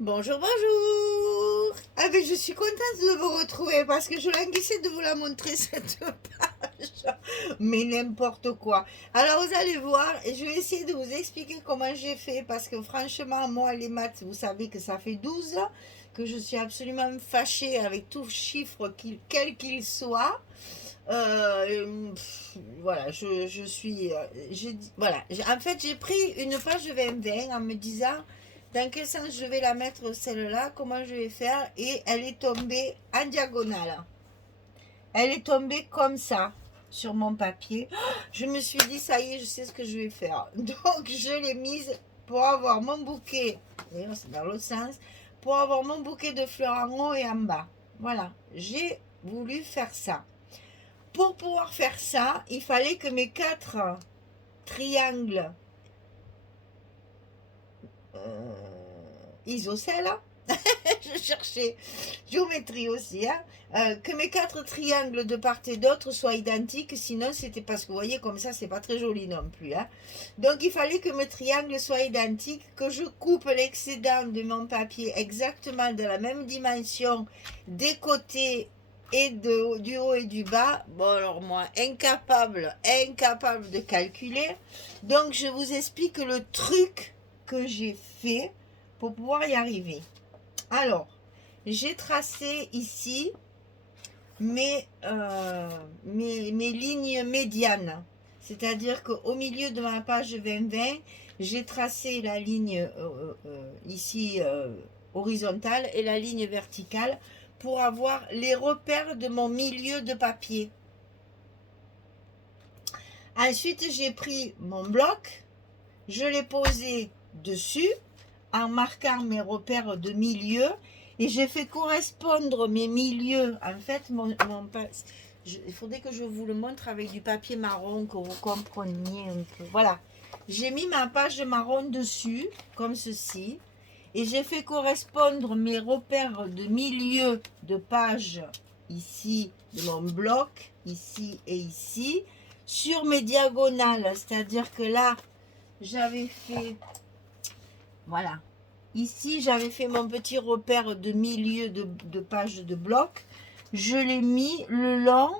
Bonjour, bonjour. Ah ben je suis contente de vous retrouver parce que je languissais de vous la montrer cette page. Mais n'importe quoi. Alors vous allez voir et je vais essayer de vous expliquer comment j'ai fait parce que franchement moi les maths vous savez que ça fait 12 que je suis absolument fâchée avec tout chiffre quel qu'il soit. Voilà, je suis. Voilà, en fait, j'ai pris une page 20-20 en me disant dans quel sens je vais la mettre celle-là, comment je vais faire, et elle est tombée en diagonale. Elle est tombée comme ça sur mon papier. Je me suis dit, ça y est, je sais ce que je vais faire. Donc, je l'ai mise pour avoir mon bouquet, d'ailleurs, c'est dans l'autre sens, pour avoir mon bouquet de fleurs en haut et en bas. Voilà, j'ai voulu faire ça. Pour pouvoir faire ça, il fallait que mes 4 triangles isocèles, je cherchais géométrie aussi, que mes 4 triangles de part et d'autre soient identiques, sinon c'était parce que vous voyez comme ça c'est pas très joli non plus. Donc il fallait que mes triangles soient identiques, que je coupe l'excédent de mon papier exactement de la même dimension des côtés et du haut et du bas. Bon alors moi incapable de calculer, donc je vous explique le truc que j'ai fait pour pouvoir y arriver. Alors, j'ai tracé ici mes lignes médianes. C'est-à-dire qu'au milieu de ma page 20-20, j'ai tracé la ligne ici horizontale et la ligne verticale pour avoir les repères de mon milieu de papier. Ensuite, j'ai pris mon bloc, je l'ai posé dessus en marquant mes repères de milieu et j'ai fait correspondre mes milieux. En fait, il faudrait que je vous le montre avec du papier marron, que vous compreniez un peu. Voilà, j'ai mis ma page marron dessus, comme ceci, et j'ai fait correspondre mes repères de milieu de page, ici, de mon bloc, ici et ici, sur mes diagonales. C'est-à-dire que là, j'avais fait... Voilà. Ici, j'avais fait mon petit repère de milieu de page de bloc. Je l'ai mis le long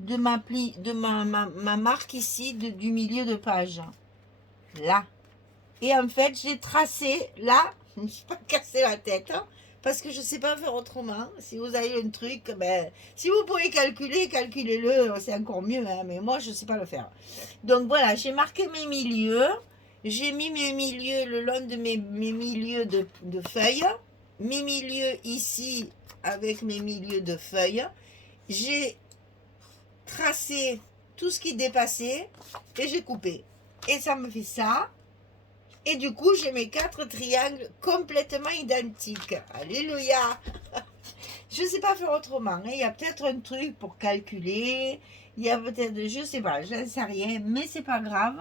de ma marque ici du milieu de page. Là. Et en fait, j'ai tracé là. Je ne me suis pas cassé la tête. Parce que je ne sais pas faire autrement. Si vous avez un truc, ben, si vous pouvez calculer, calculez-le. C'est encore mieux. Mais moi, je ne sais pas le faire. Donc voilà, j'ai marqué mes milieux. J'ai mis mes milieux le long de mes milieux de feuilles. Mes milieux ici avec mes milieux de feuilles. J'ai tracé tout ce qui dépassait et j'ai coupé. Et ça me fait ça. Et du coup, j'ai mes 4 triangles complètement identiques. Alléluia! Je ne sais pas faire autrement. Il y a peut-être un truc pour calculer. Il y a peut-être, je ne sais pas, je ne sais rien. Mais c'est pas grave.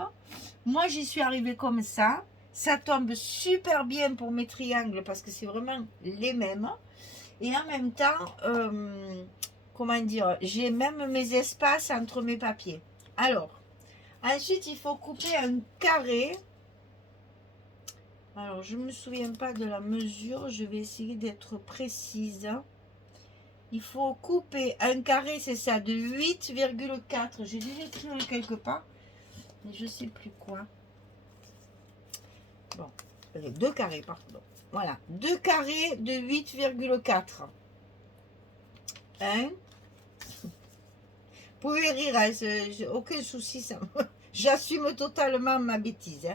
Moi, j'y suis arrivée comme ça. Ça tombe super bien pour mes triangles parce que c'est vraiment les mêmes. Et en même temps, comment dire, j'ai même mes espaces entre mes papiers. Alors, ensuite, il faut couper un carré. Alors, je ne me souviens pas de la mesure. Je vais essayer d'être précise. Il faut couper un carré, c'est ça, de 8,4. J'ai déjà écrit quelque part, mais je ne sais plus quoi. Bon, 2 carrés, pardon. Voilà, 2 carrés de 8,4. Hein? Vous pouvez rire, hein, aucun souci, ça. J'assume totalement ma bêtise.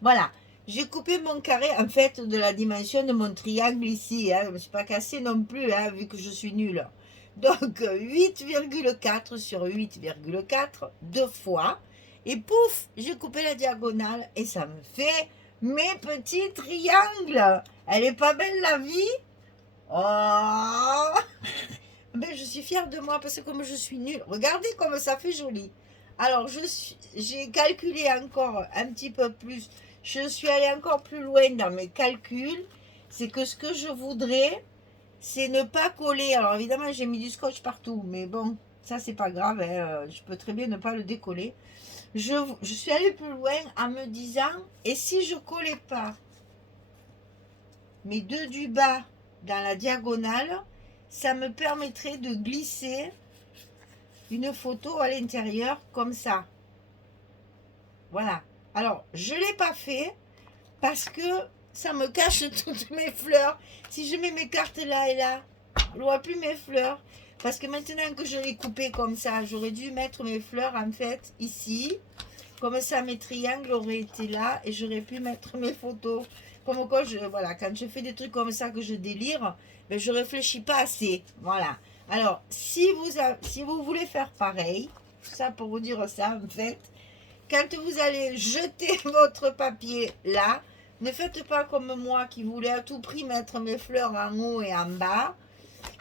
Voilà, j'ai coupé mon carré, en fait, de la dimension de mon triangle ici. Je ne me suis pas cassé non plus, vu que je suis nulle. Donc, 8,4 sur 8,4, 2 fois. Et pouf, j'ai coupé la diagonale et ça me fait mes petits triangles. Elle est pas belle la vie? Oh! Ben, je suis fière de moi parce que comme je suis nulle, regardez comme ça fait joli. Alors, j'ai calculé encore un petit peu plus. Je suis allée encore plus loin dans mes calculs. C'est que ce que je voudrais, c'est ne pas coller. Alors, évidemment, j'ai mis du scotch partout. Mais bon, ça, c'est pas grave. Je peux très bien ne pas le décoller. Je suis allée plus loin en me disant, et si je collais pas mes deux du bas dans la diagonale, ça me permettrait de glisser une photo à l'intérieur comme ça. Voilà. Alors, je ne l'ai pas fait parce que ça me cache toutes mes fleurs. Si je mets mes cartes là et là, on ne voit plus mes fleurs. Parce que maintenant que je l'ai coupé comme ça, j'aurais dû mettre mes fleurs en fait ici. Comme ça, mes triangles auraient été là et j'aurais pu mettre mes photos. Comme quoi, voilà, quand je fais des trucs comme ça que je délire, ben, je ne réfléchis pas assez. Voilà. Alors, si vous voulez faire pareil, ça pour vous dire ça en fait, quand vous allez jeter votre papier là, ne faites pas comme moi qui voulais à tout prix mettre mes fleurs en haut et en bas.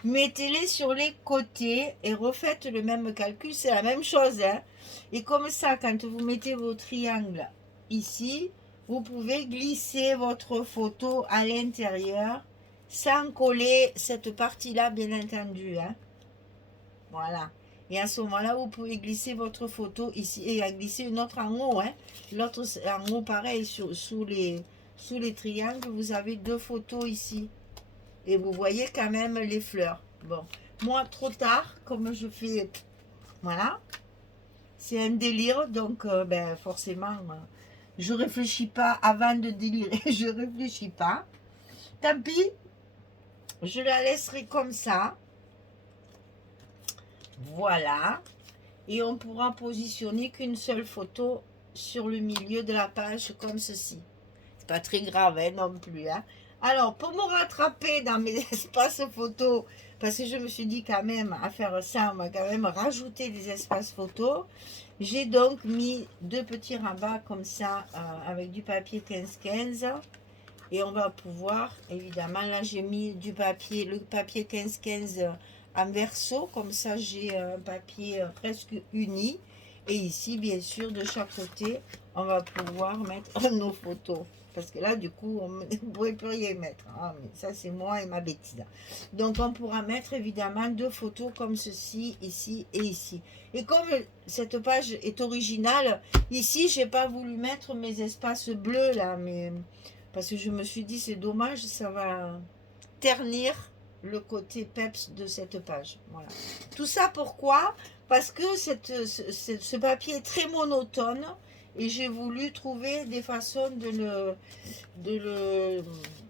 Mettez-les sur les côtés et refaites le même calcul, c'est la même chose. Hein. Et comme ça, quand vous mettez vos triangles ici, vous pouvez glisser votre photo à l'intérieur sans coller cette partie-là, bien entendu. Hein. Voilà. Et à ce moment-là, vous pouvez glisser votre photo ici et à glisser une autre en haut. Hein. L'autre en haut, pareil, sous les triangles, vous avez deux photos ici. Et vous voyez quand même les fleurs. Bon, moi, trop tard, comme je fais... Voilà. C'est un délire, donc ben, forcément, je réfléchis pas avant de délirer. Je réfléchis pas. Tant pis, je la laisserai comme ça. Voilà. Et on pourra positionner qu'une seule photo sur le milieu de la page comme ceci. C'est pas très grave hein, non plus. Hein. Alors, pour me rattraper dans mes espaces photos, parce que je me suis dit quand même, à faire ça, on va quand même rajouter des espaces photos, j'ai donc mis deux petits rabats comme ça, avec du papier 15-15. Et on va pouvoir, évidemment, là j'ai mis le papier 15-15 en verso, comme ça j'ai un papier presque uni. Et ici, bien sûr, de chaque côté, on va pouvoir mettre nos photos. Parce que là, du coup, on ne pourrait plus rien mettre. Ah, mais ça, c'est moi et ma bêtise. Donc, on pourra mettre évidemment deux photos comme ceci, ici et ici. Et comme cette page est originale, ici, je n'ai pas voulu mettre mes espaces bleus, là. Mais, parce que je me suis dit, c'est dommage, ça va ternir le côté peps de cette page. Voilà. Tout ça, pourquoi ? Parce que ce papier est très monotone et j'ai voulu trouver des façons de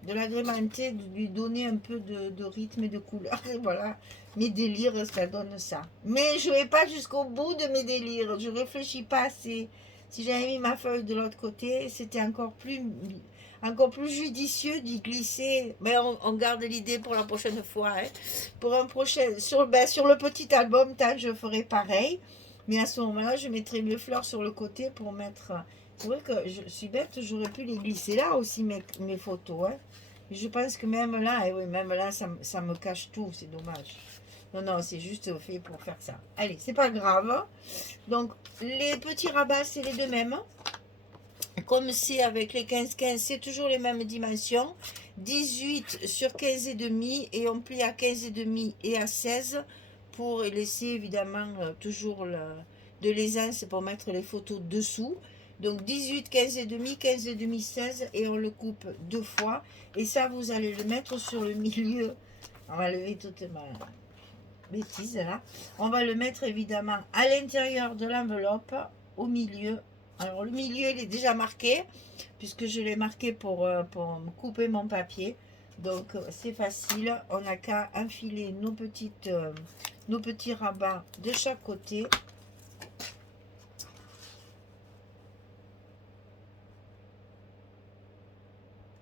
l'agrémenter, de lui donner un peu de rythme et de couleur. Et voilà, mes délires, ça donne ça. Mais je ne vais pas jusqu'au bout de mes délires. Je ne réfléchis pas assez. Si j'avais mis ma feuille de l'autre côté, c'était encore plus judicieux d'y glisser. Mais on garde l'idée pour la prochaine fois. Hein. Pour un prochain, sur le petit album, je ferai pareil. Mais à ce moment-là, je mettrai mes fleurs sur le côté pour mettre... C'est vrai que je suis bête, j'aurais pu les glisser là aussi, mes photos. Hein. Je pense que même là, oui, même là, ça me cache tout, c'est dommage. Non, non, c'est juste fait pour faire ça. Allez, c'est pas grave. Donc, les petits rabats, c'est les deux mêmes. Comme c'est avec les 15-15, c'est toujours les mêmes dimensions. 18 sur 15 et demi et on plie à 15 et demi et à 16 pour laisser évidemment toujours de l'aisance pour mettre les photos dessous. Donc 18, 15 et demi, 15 et demi, 16 et on le coupe deux fois. Et ça, vous allez le mettre sur le milieu. On va lever toute ma bêtise là. On va le mettre évidemment à l'intérieur de l'enveloppe, au milieu. Alors le milieu il est déjà marqué puisque je l'ai marqué pour me couper mon papier. Donc c'est facile, on n'a qu'à enfiler nos petits rabats de chaque côté.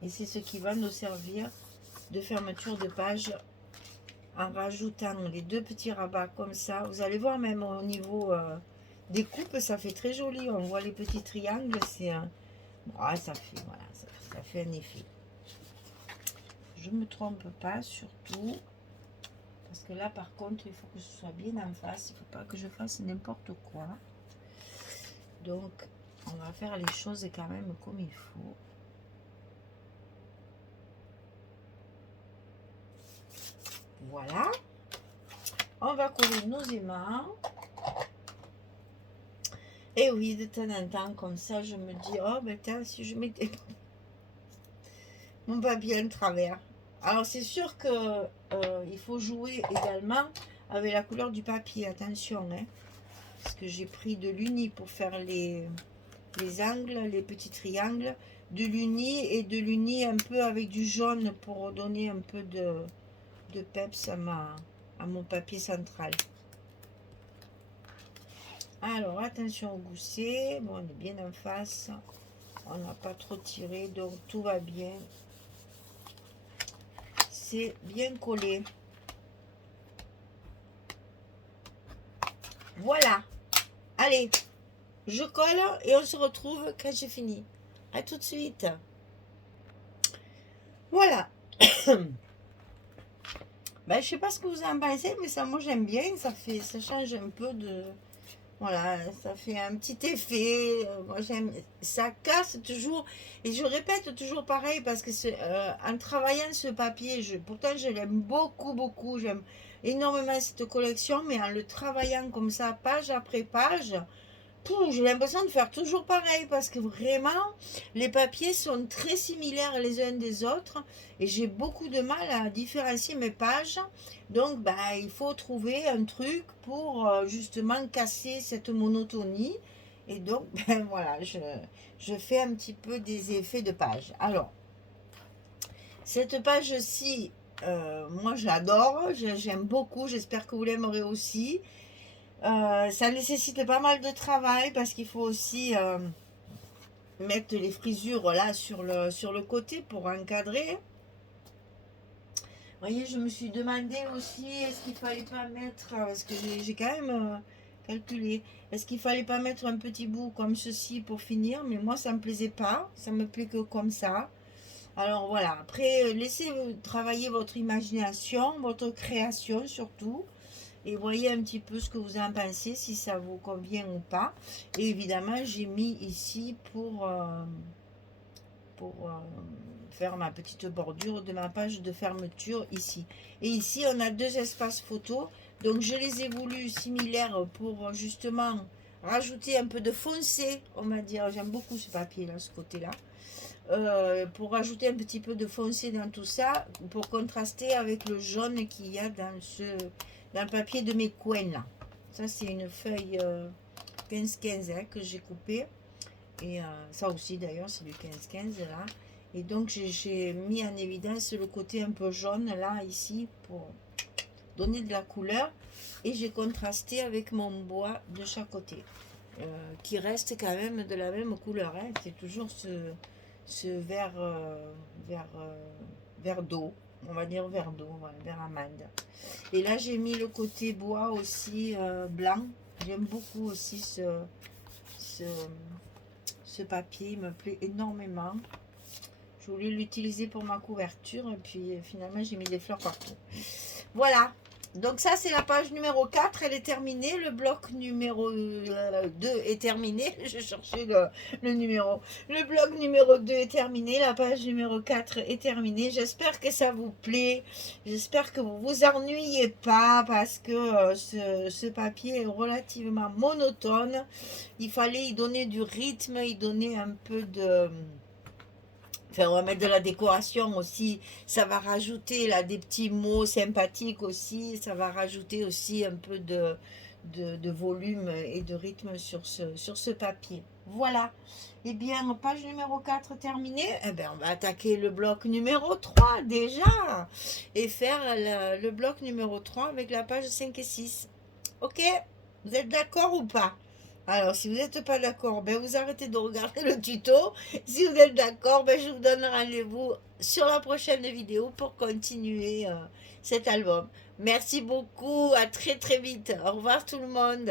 Et c'est ce qui va nous servir de fermeture de page en rajoutant les deux petits rabats comme ça. Vous allez voir même au niveau des coupes, ça fait très joli. On voit les petits triangles, c'est un... Ah, ça fait, voilà, ça fait un effet. Je ne me trompe pas, surtout. Parce que là, par contre, il faut que ce soit bien en face. Il ne faut pas que je fasse n'importe quoi. Donc, on va faire les choses quand même comme il faut. Voilà. On va coller nos aimants. Et oui, de temps en temps, comme ça, je me dis, oh, ben tiens, si je mettais... mon papier en travers. Alors c'est sûr que il faut jouer également avec la couleur du papier, attention, hein, parce que j'ai pris de l'uni pour faire les angles, les petits triangles, de l'uni et de l'uni un peu avec du jaune pour donner un peu de peps à mon papier central. Alors attention au gousset, bon, on est bien en face, on n'a pas trop tiré donc tout va bien, c'est bien collé. Voilà, allez, je colle et on se retrouve quand j'ai fini. À tout de suite. Voilà. Ben, je sais pas ce que vous en pensez, mais ça, moi j'aime bien. Ça change un peu de. Voilà, ça fait un petit effet. Moi j'aime. Ça casse toujours. Et je répète toujours pareil parce que en travaillant ce papier, pourtant je l'aime beaucoup, beaucoup. J'aime énormément cette collection, mais en le travaillant comme ça, page après page. J'ai l'impression de faire toujours pareil parce que vraiment, les papiers sont très similaires les uns des autres et j'ai beaucoup de mal à différencier mes pages. Donc, bah, il faut trouver un truc pour justement casser cette monotonie. Et donc, ben, voilà, je fais un petit peu des effets de page. Alors, cette page-ci, moi j'adore, j'aime beaucoup, j'espère que vous l'aimerez aussi. Ça nécessite pas mal de travail parce qu'il faut aussi mettre les frisures là sur le côté pour encadrer. Vous voyez, je me suis demandé aussi est-ce qu'il fallait pas mettre, parce que j'ai quand même calculé, est-ce qu'il fallait pas mettre un petit bout comme ceci pour finir, mais moi ça me plaisait pas, ça me plaît que comme ça. Alors voilà, après laissez travailler votre imagination, votre création surtout. Et voyez un petit peu ce que vous en pensez, si ça vous convient ou pas. Et évidemment, j'ai mis ici pour faire ma petite bordure de ma page de fermeture ici. Et ici, on a deux espaces photos. Donc, je les ai voulu similaires pour justement rajouter un peu de foncé, on va dire. J'aime beaucoup ce papier-là, ce côté-là. Pour rajouter un petit peu de foncé dans tout ça, pour contraster avec le jaune qu'il y a dans le papier de mes coins là. Ça c'est une feuille 15-15 hein, que j'ai coupé. Et ça aussi d'ailleurs c'est du 15-15 là. Et donc j'ai mis en évidence le côté un peu jaune là ici pour donner de la couleur. Et j'ai contrasté avec mon bois de chaque côté. Qui reste quand même de la même couleur. Hein. C'est toujours ce vert, vert d'eau, on va dire vert d'eau, voilà, vert amande. Et là j'ai mis le côté bois aussi blanc. J'aime beaucoup aussi ce papier, il me plaît énormément. Je voulais l'utiliser pour ma couverture et puis finalement j'ai mis des fleurs partout. Voilà. Donc ça c'est la page numéro 4, elle est terminée, le bloc numéro 2 est terminé, je cherchais le numéro, le bloc numéro 2 est terminé, la page numéro 4 est terminée, j'espère que ça vous plaît, j'espère que vous vous ennuyez pas parce que ce papier est relativement monotone, il fallait y donner du rythme, y donner un peu de... Enfin, on va mettre de la décoration aussi. Ça va rajouter là des petits mots sympathiques aussi. Ça va rajouter aussi un peu de volume et de rythme sur ce papier. Voilà. Eh bien, page numéro 4 terminée. Eh bien, on va attaquer le bloc numéro 3 déjà. Et faire le bloc numéro 3 avec la page 5 et 6. Ok? Vous êtes d'accord ou pas? Alors, si vous n'êtes pas d'accord, ben vous arrêtez de regarder le tuto. Si vous êtes d'accord, ben je vous donne rendez-vous sur la prochaine vidéo pour continuer cet album. Merci beaucoup, à très très vite. Au revoir tout le monde.